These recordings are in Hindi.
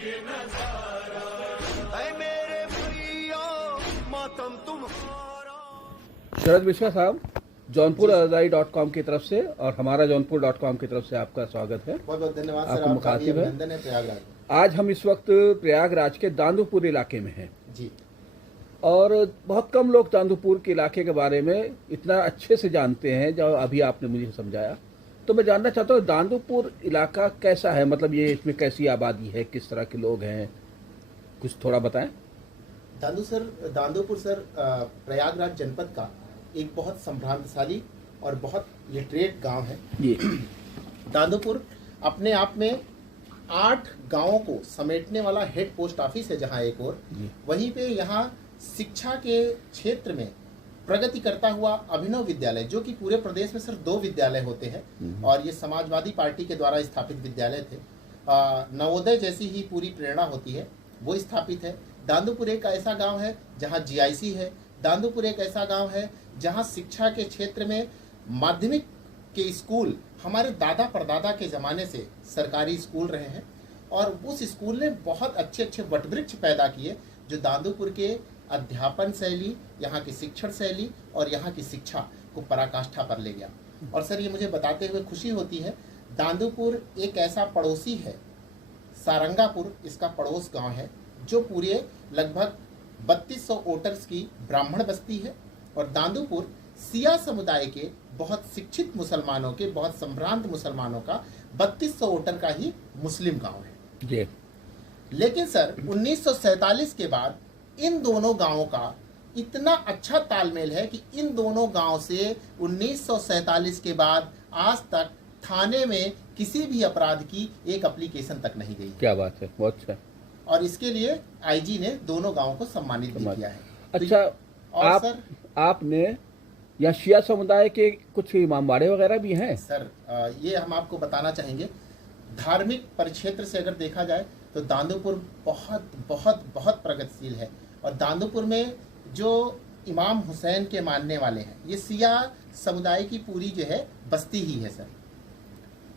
शरद मिश्रा साहब, जौनपुर आजादी.com की तरफ से और हमारा जौनपुर.com की तरफ से आपका स्वागत है। बहुत बहुत धन्यवाद सर, आपको मुखातिब है प्रयागराज। आज हम इस वक्त प्रयागराज के दांदूपुर इलाके में हैं जी, और बहुत कम लोग दांदूपुर के इलाके के बारे में इतना अच्छे से जानते हैं जो अभी आपने मुझे समझाया। तो मैं जानना चाहता हूँ दांदूपुर इलाका कैसा है, मतलब ये इसमें कैसी आबादी है, किस तरह के लोग हैं, कुछ थोड़ा बताएं। दांदूपुर सर प्रयागराज जनपद का एक बहुत संभ्रांतशाली और बहुत लिटरेट गांव है। जी। दांदूपुर अपने आप में 8 गांवों को समेटने वाला हेड पोस्ट ऑफिस है, जहां एक और वहीं पे यहाँ शिक्षा के क्षेत्र में प्रगति करता हुआ अभिनव विद्यालय, जो कि पूरे प्रदेश में सिर्फ 2 विद्यालय होते हैं और ये समाजवादी पार्टी के द्वारा स्थापित विद्यालय थे। नवोदय जैसी ही पूरी प्रेरणा होती है, वो स्थापित है। दांदूपुर एक ऐसा गांव है जहां जीआईसी है। दांदूपुर एक ऐसा गांव है जहां शिक्षा के क्षेत्र में माध्यमिक के स्कूल हमारे दादा परदादा के ज़माने से सरकारी स्कूल रहे हैं और उस स्कूल ने बहुत अच्छे अच्छे वटवृक्ष पैदा किए, जो दांदूपुर के अध्यापन शैली, यहाँ की शिक्षण शैली और यहाँ की शिक्षा को पराकाष्ठा पर ले गया। और सर, ये मुझे बताते हुए खुशी होती है, दांदूपुर एक ऐसा पड़ोसी है, सारंगापुर इसका पड़ोस गांव है, जो पूरे लगभग 3200 वोटर्स की ब्राह्मण बस्ती है और दांदूपुर सिया समुदाय के बहुत शिक्षित मुसलमानों के, बहुत संभ्रांत मुसलमानों का 3200 वोटर का ही मुस्लिम गांव है। जी। लेकिन सर 1947 के बाद इन दोनों गांवों का इतना अच्छा तालमेल है कि इन दोनों गांव से 1947 के बाद आज तक थाने में किसी भी अपराध की एक एप्लीकेशन तक नहीं गई। क्या बात है, बहुत अच्छा। और इसके लिए आईजी ने दोनों गांवों को सम्मानित भी किया है। अच्छा, और आपने या शिया समुदाय के कुछ इमामबाड़े वगैरह भी हैं? सर, ये हम आपको बताना चाहेंगे। धार्मिक परिक्षेत्र से अगर देखा जाए तो दांदूपुर बहुत बहुत बहुत प्रगतिशील है और दांदूपुर में जो इमाम हुसैन के मानने वाले हैं, ये सिया समुदाय की पूरी जो है बस्ती ही है सर।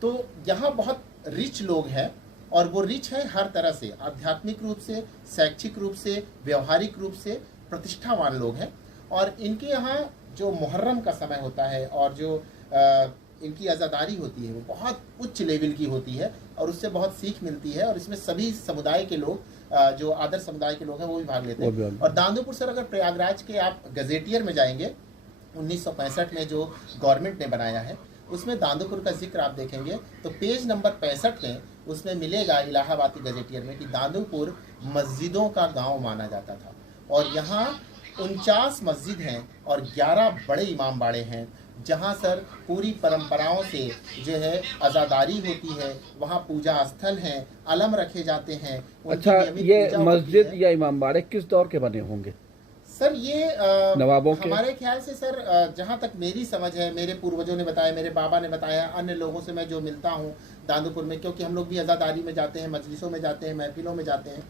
तो यहाँ बहुत रिच लोग हैं और वो रिच है हर तरह से, आध्यात्मिक रूप से, शैक्षिक रूप से, व्यवहारिक रूप से प्रतिष्ठावान लोग हैं। और इनके यहाँ जो मुहर्रम का समय होता है और जो इनकी आज़ादारी होती है वो बहुत उच्च लेवल की होती है और उससे बहुत सीख मिलती है और इसमें सभी समुदाय के लोग, जो आदर्श समुदाय के लोग हैं, वो भी भाग लेते हैं। और दांदूपुर सर, अगर प्रयागराज के आप गजेटियर में जाएंगे, 1965 में जो गवर्नमेंट ने बनाया है, उसमें दांदूपुर का जिक्र आप देखेंगे तो पेज नंबर 65 में उसमें मिलेगा इलाहाबादी गजेटियर में कि दांदूपुर मस्जिदों का गांव माना जाता था और यहाँ 49 मस्जिद हैं और 11 बड़े इमामबाड़े हैं, जहाँ सर पूरी परंपराओं से जो है आज़ादारी होती है। वहाँ पूजा स्थल हैं, अलम रखे जाते हैं। अच्छा, ये मस्जिद या इमामबाड़े किस दौर के बने होंगे सर? ये नवाबों के? हमारे ख्याल से सर, जहाँ तक मेरी समझ है, मेरे पूर्वजों ने बताया, मेरे बाबा ने बताया, अन्य लोगों से मैं जो मिलता हूँ दांदूपुर में, क्योंकि हम लोग भी आज़ादारी में जाते हैं, मजलिसों में जाते हैं, महफिलों में जाते हैं,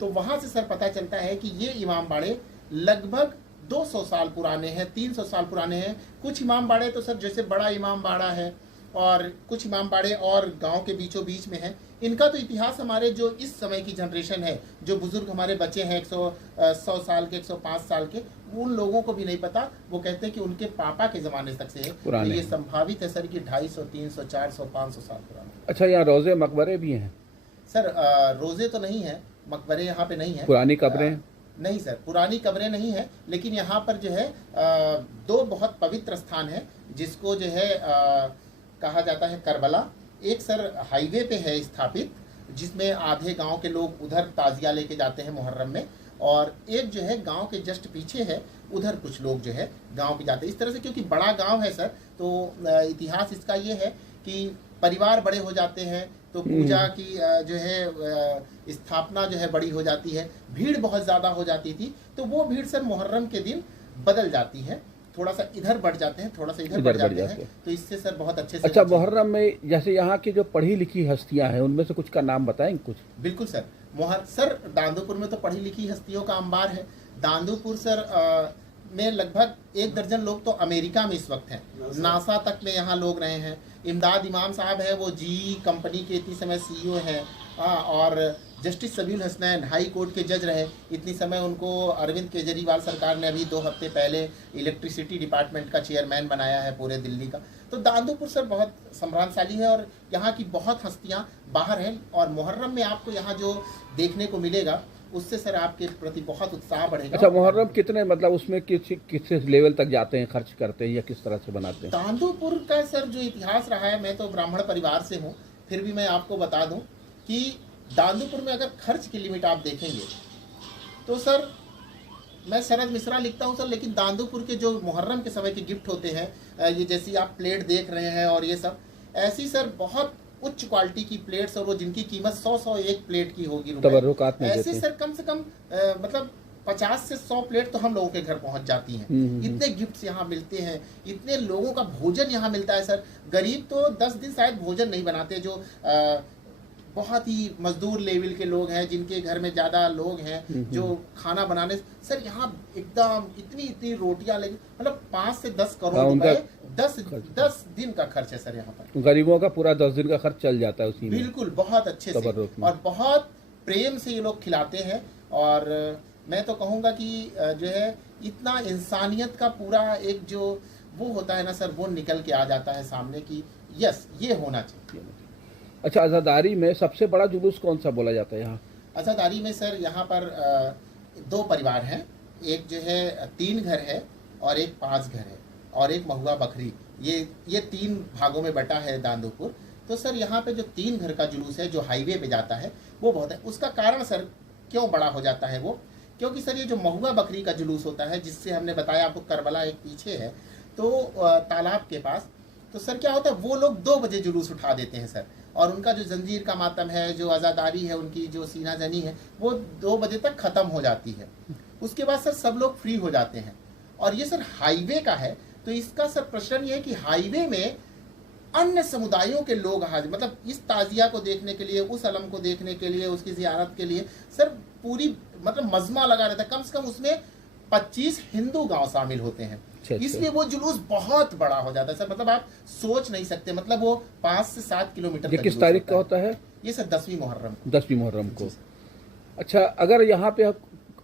तो वहाँ से सर पता चलता है कि ये इमामबाड़े लगभग 200 साल पुराने हैं, 300 साल पुराने हैं। कुछ इमामबाड़े तो सर जैसे बड़ा इमामबाड़ा है और कुछ इमामबाड़े और गांव के बीचों बीच में हैं। इनका तो इतिहास हमारे जो इस समय की जनरेशन है, जो बुजुर्ग हमारे बच्चे हैं 100 साल के, 105 साल के, उन लोगों को भी नहीं पता। वो कहते हैं कि उनके पापा के ज़माने तक से है। तो ये संभावित है सर कि 250, 300, 400, 500 साल पुराने। अच्छा, यहाँ रोजे मकबरे भी हैं? सर रोजे तो नहीं है, मकबरे यहाँ पे नहीं है। पुरानी कब्रें? नहीं सर, पुरानी कब्रें नहीं है, लेकिन यहाँ पर जो है 2 बहुत पवित्र स्थान है, जिसको जो है कहा जाता है करबला। एक सर हाईवे पे है स्थापित, जिसमें आधे गांव के लोग उधर ताजिया लेके जाते हैं मुहर्रम में, और एक जो है गांव के जस्ट पीछे है, उधर कुछ लोग जो है गांव के जाते हैं। इस तरह से क्योंकि बड़ा गांव है सर, तो इतिहास इसका ये है कि परिवार बड़े हो जाते हैं तो पूजा की जो है स्थापना जो है बड़ी हो जाती है, भीड़ बहुत ज़्यादा हो जाती थी, तो वो भीड़ सर मुहर्रम के दिन बदल जाती है, थोड़ा सा इधर बढ़ जाते हैं, थोड़ा सा इधर बढ़ जाते हैं, तो इससे सर बहुत अच्छे से। अच्छा, मुहर्रम में जैसे यहाँ की जो पढ़ी लिखी हस्तियाँ हैं, उनमें से कुछ का नाम बताएंगे कुछ? बिल्कुल सर। सर दांदूपुर में तो पढ़ी लिखी हस्तियों का अंबार है। दांदूपुर सर में लगभग 1 दर्जन लोग तो अमेरिका में इस वक्त हैं, नासा तक में यहाँ लोग रहे हैं। इमदाद इमाम साहब है, वो जी कंपनी के इतनी समय CEO हैं हाँ, और जस्टिस सबीउल हसनैन हाई कोर्ट के जज रहे। इतनी समय उनको अरविंद केजरीवाल सरकार ने अभी 2 हफ्ते पहले इलेक्ट्रिसिटी डिपार्टमेंट का चेयरमैन बनाया है पूरे दिल्ली का। तो दांदूपुर सर बहुत सम्रांतशाली है और यहाँ की बहुत हस्तियाँ बाहर हैं, और मुहर्रम में आपको यहाँ जो देखने को मिलेगा उससे सर आपके प्रति बहुत उत्साह बढ़ेगा। अच्छा, मुहर्रम कितने मतलब उसमें किस लेवल तक जाते हैं, खर्च करते हैं या किस तरह से बनाते हैं? दांदूपुर का सर जो इतिहास रहा है, मैं तो ब्राह्मण परिवार से हूँ, फिर भी मैं आपको बता दूं कि दांदूपुर में अगर खर्च की लिमिट आप देखेंगे तो सर, मैं शरद मिश्रा लिखता हूँ सर, लेकिन दांदूपुर के जो मुहर्रम के समय के गिफ्ट होते हैं, ये जैसी आप प्लेट देख रहे हैं और ये सब, ऐसी सर बहुत उच्च क्वालिटी की प्लेट्स, और वो जिनकी कीमत 100 एक प्लेट की होगी तबर्रुकात में ऐसे देते हैं। सर कम से कम मतलब 50 से 100 प्लेट तो हम लोगों के घर पहुंच जाती हैं। इतने गिफ्ट्स यहाँ मिलते हैं, इतने लोगों का भोजन यहाँ मिलता है सर। गरीब तो 10 दिन शायद भोजन नहीं बनाते, जो बहुत ही मजदूर लेवल के लोग हैं, जिनके घर में ज़्यादा लोग हैं जो खाना बनाने, सर यहाँ एकदम इतनी रोटियां लगी, मतलब 5 से 10 करोड़ रुपए 10 दिन का खर्च है सर यहाँ पर। गरीबों का पूरा 10 दिन का खर्च चल जाता है उसी में। बिल्कुल, बहुत अच्छे से और बहुत प्रेम से ये लोग खिलाते हैं। और मैं तो कहूँगा कि जो है इतना इंसानियत का पूरा एक जो वो होता है ना सर, वो निकल के आ जाता है सामने की यस, ये होना चाहिए। अच्छा, आज़ादारी में सबसे बड़ा जुलूस कौन सा बोला जाता है यहाँ? आज़ादारी में सर यहाँ पर 2 परिवार हैं, एक जो है 3 घर है और एक 5 घर है और एक महुआ बकरी, ये 3 भागों में बटा है दांदूपुर। तो सर यहाँ पे जो 3 घर का जुलूस है जो हाईवे पे जाता है वो बहुत है। उसका कारण सर क्यों बड़ा हो जाता है वो, क्योंकि सर ये जो महुआ बकरी का जुलूस होता है, जिससे हमने बताया आपको करबला एक पीछे है तो तालाब के पास, तो सर क्या होता है वो लोग 2 बजे जुलूस उठा देते हैं सर, और उनका जो जंजीर का मातम है, जो आज़ादारी है, उनकी जो सीना जनी है, वो 2 बजे तक ख़त्म हो जाती है। उसके बाद सर सब लोग फ्री हो जाते हैं। और ये सर हाईवे का है, तो इसका सर प्रश्न ये है कि हाईवे में अन्य समुदायों के लोग हाजिर, मतलब इस ताजिया को देखने के लिए, उस अलम को देखने के लिए, उसकी ज़ियारत के लिए सर पूरी मतलब मजमा लगा रहता है। कम से कम उसमें 25 हिंदू गांव शामिल होते हैं, इसलिए वो जुलूस बहुत बड़ा हो जाता है सर। मतलब आप सोच नहीं सकते, मतलब वो 5 से 7 किलोमीटर। ये किस तारीख का होता है? ये सर 10वीं मुहर्रम को। 10वीं मुहर्रम को। अच्छा, अगर यहाँ पे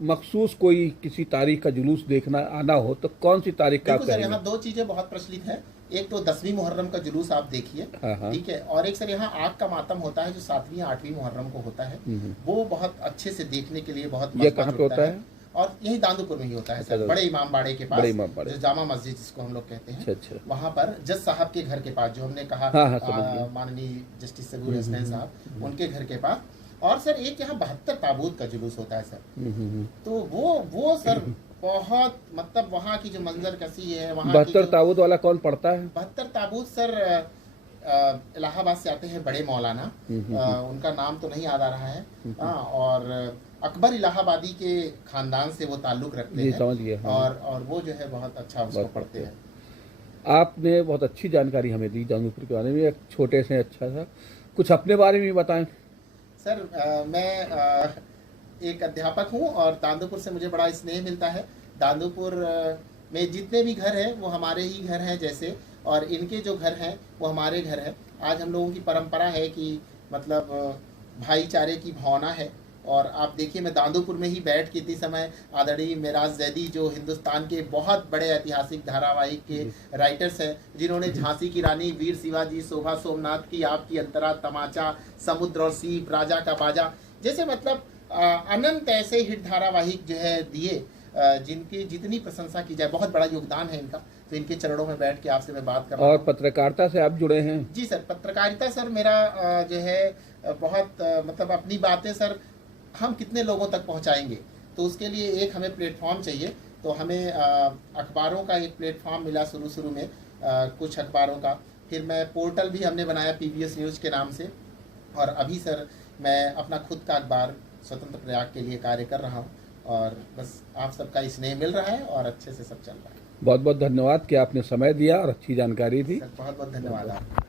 मखसूस कोई किसी तारीख का जुलूस देखना आना हो तो कौन सी तारीख का? सर यहाँ 2 चीजें बहुत प्रचलित है, एक तो 10वीं मुहर्रम का जुलूस आप देखिए, ठीक है, और एक सर यहाँ आग का मातम होता है जो 7वीं 8वीं मुहर्रम को होता है, वो बहुत अच्छे से देखने के लिए बहुत ये कहाँ पे होता है? और यही दांदूपुर में ही होता है सर, बड़े इमाम बाड़े के पास, जो जामा मस्जिद जिसको हम लोग कहते हैं, वहाँ पर जज साहब के घर के पास, जो हमने कहा माननीय जस्टिस सबीउल हसनैन साहब, उनके घर के पास। और सर एक यहाँ 72 ताबूत का जुलूस होता है सर, तो वो सर बहुत मतलब वहाँ की जो मंजर कसी है, वहाँ 72 ताबूत वाला कौन पढ़ता है? 72 ताबूत सर इलाहाबाद से आते हैं बड़े मौलाना, उनका नाम तो नहीं याद आ रहा है, और अकबर इलाहाबादी के खानदान से वो ताल्लुक रखते हैं, समझ गया। और वो जो है बहुत अच्छा उसको पढ़ते हैं। आपने बहुत अच्छी जानकारी हमें दी दांदूपुर के बारे में, एक छोटे से अच्छा सा कुछ अपने बारे में बताएं। सर मैं एक अध्यापक हूँ और दांदूपुर से मुझे बड़ा स्नेह मिलता है। दांदूपुर में जितने भी घर हैं वो हमारे ही घर हैं जैसे, और इनके जो घर हैं वो हमारे घर हैं। आज हम लोगों की परंपरा है कि मतलब भाईचारे की भावना है। और आप देखिए, मैं दांदूपुर में ही बैठ के इतनी समय आदरणीय मेराज जैदी, जो हिंदुस्तान के बहुत बड़े ऐतिहासिक धारावाहिक के राइटर्स हैं, जिन्होंने झांसी की रानी, वीर शिवाजी, शोभा सोमनाथ की, आपकी अंतरा, तमाचा, समुद्र और सीप, राजा का बाजा, जैसे मतलब अनंत ऐसे हिट धारावाहिक जो है दिए, जिनकी जितनी प्रशंसा की जाए, बहुत बड़ा योगदान है इनका। तो इनके चरणों में बैठ के आपसे मैं बात कर रहा हूं। और पत्रकारिता से आप जुड़े हैं? जी सर, पत्रकारिता सर मेरा जो है बहुत मतलब अपनी बातें सर हम कितने लोगों तक पहुंचाएंगे, तो उसके लिए एक हमें प्लेटफॉर्म चाहिए। तो हमें अखबारों का एक प्लेटफॉर्म मिला शुरू में, कुछ अखबारों का, फिर मैं पोर्टल भी हमने बनाया PBS न्यूज़ के नाम से, और अभी सर मैं अपना खुद का अखबार स्वतंत्र प्रयाग के लिए कार्य कर रहा हूँ। और बस आप सबका स्नेह मिल रहा है और अच्छे से सब चल रहा है। बहुत बहुत धन्यवाद कि आपने समय दिया और अच्छी जानकारी दी। बहुत बहुत धन्यवाद आपका।